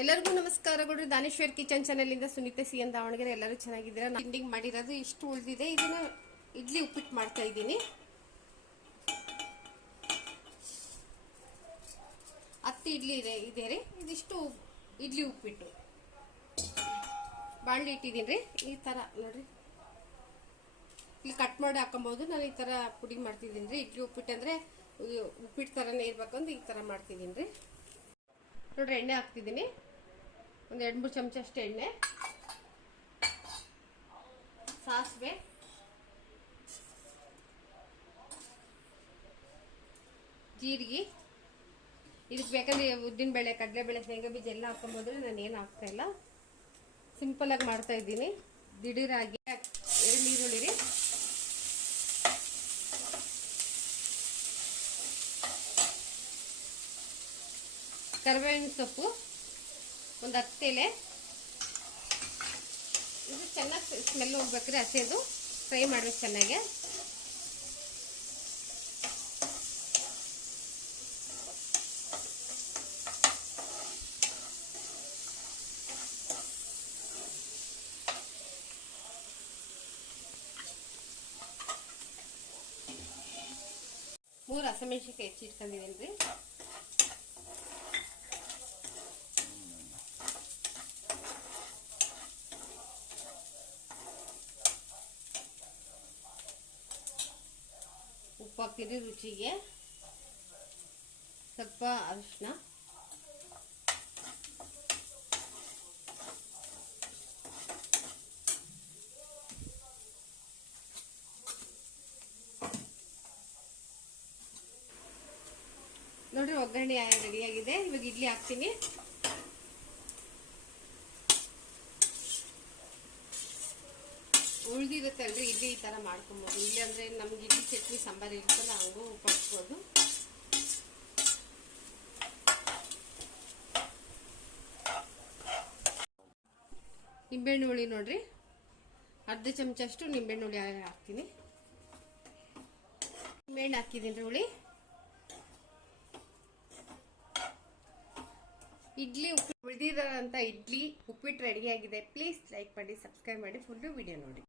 ಎಲ್ಲರಿಗೂ ನಮಸ್ಕಾರಗಳು Daneshwar kitchen channel ಇಂದ ಸುನೀತೆ ಸಿ ಅಂತ ದಾವಣಗೆರೆ ಎಲ್ಲರೂ ಚೆನ್ನಾಗಿದ್ದೀರಾ? ತಿಂಡಿಂಗ್ ಮಾಡಿರೋದು ಇಷ್ಟು ಉಳಿದಿದೆ. ಇದನ್ನ ಇಡ್ಲಿ ಉಪ್ಪಿಟ್ಟು ಮಾಡ್ತಾ ಇದ್ದೀನಿ. ಹತ್ತು ಇಡ್ಲಿ ಇದೆ ಇದೆ ರೀ. ಇದಿಷ್ಟು ಇಡ್ಲಿ ಉಪ್ಪಿಟ್ಟು. ಬಾಣಲಿ ಇಟ್ಟಿದ್ದೀನಿ ರೀ. ಈ ಥರ ನೋಡ್ರಿ. ಇಲ್ಲಿ ಕಟ್ ಮಾಡಿ ಹಾಕೊಬೋದು. ನಾನು ಈ ಥರ ಪುಡಿ ಮಾಡ್ತಿದ್ದೀನಿ ರೀ. ಇಡ್ಲಿ ಉಪ್ಪಿಟ್ಟು ಅಂದರೆ ಉಪ್ಪಿಟ್ಟು ಥರನೇ ಇರ್ಬೇಕಂದ್ರೆ ಈ ಥರ ಮಾಡ್ತಿದ್ದೀನಿ ರೀ. ನೋಡ್ರಿ, ಎಣ್ಣೆ ಹಾಕ್ತಿದ್ದೀನಿ. ಒಂದು ಎರಡು ಮೂರು ಚಮಚ ಅಷ್ಟು ಎಣ್ಣೆ. ಸಾಸಿವೆ. ಜೀರಿಗೆ. ಇದಕ್ಕೆ ಬೇಕಂದ್ರೆ ಉದ್ದಿನ ಬೇಳೆ ಕಡಲೆಬೇಳೆ ಶೇಂಗಾ ಬೀಜ ಎಲ್ಲ ಹಾಕೊಂಬೋದ್ರೆ ನಾನು ಏನು ಹಾಕ್ತಾ ಇಲ್ಲ. ಸಿಂಪಲಾಗಿ ಮಾಡ್ತಾ ಇದ್ದೀನಿ. ದಿಢೀರಾಗಿ ಎರಡು ನೀರುಳ್ಳಿರಿ ಕರಿಬೇವಿನ ಸೊಪ್ಪು. ಒಂದು ಹತ್ತೆಲೆ ಇದು ಚೆನ್ನಾಗಿ ಸ್ಮೆಲ್ ಹೋಗ್ಬೇಕ್ರೆ ಹಸಿದು. ಫ್ರೈ ಮಾಡಬೇಕು ಚೆನ್ನಾಗಿ. ಮೂರು ಹಸಿಮೆಣ್ಸಿನ್ಕಾಯಿ ಹೆಚ್ಚಿಟ್ಕೊಂಡಿದ್ದೀನಿ ರೀ. ಹಾಕ್ತೀರಿ ರುಚಿಗೆ ಸ್ವಲ್ಪ ಅರಿಶಿನ ನೋಡ್ರಿ ಒಗ್ಗರಣೆ ರೆಡಿಯಾಗಿದೆ ಇವಾಗ ಇಡ್ಲಿ ಹಾಕ್ತೀನಿ. ಉಳ್ದಿರುತ್ತಲ್ರಿ ಇಡ್ಲಿ ಈ ಥರ ಮಾಡ್ಕೊಬೋದು. ಇಲ್ಲಿ ಅಂದರೆ ನಮ್ಗೆ ಇಡ್ಲಿ ಚಟ್ನಿ ಸಾಂಬಾರು ಇರುತ್ತಲ್ಲ ಹಂಗೂ ಉಪಯೋಗಿಸ್ಬೋದು. ನಿಂಬೆಹಣ್ಣು ಹುಳಿ ನೋಡ್ರಿ. ಅರ್ಧ ಚಮಚ ಅಷ್ಟು ನಿಂಬೆಹಣ್ಣು ಹುಳಿ ಹಾಕ್ತೀನಿ. ನಿಂಬೆಹಣ್ಣು ಹಾಕಿದ್ದೀನಿ ಹುಳಿ. ಇಡ್ಲಿ ಅಂತ ಇಡ್ಲಿ ಉಪ್ಪಿಟ್ಟು ಆಗಿದೆ. ಪ್ಲೀಸ್ ಲೈಕ್ ಮಾಡಿ ಸಬ್ಸ್ಕ್ರೈಬ್ ಮಾಡಿ. ಫುಲ್ಲು ವಿಡಿಯೋ ನೋಡಿ.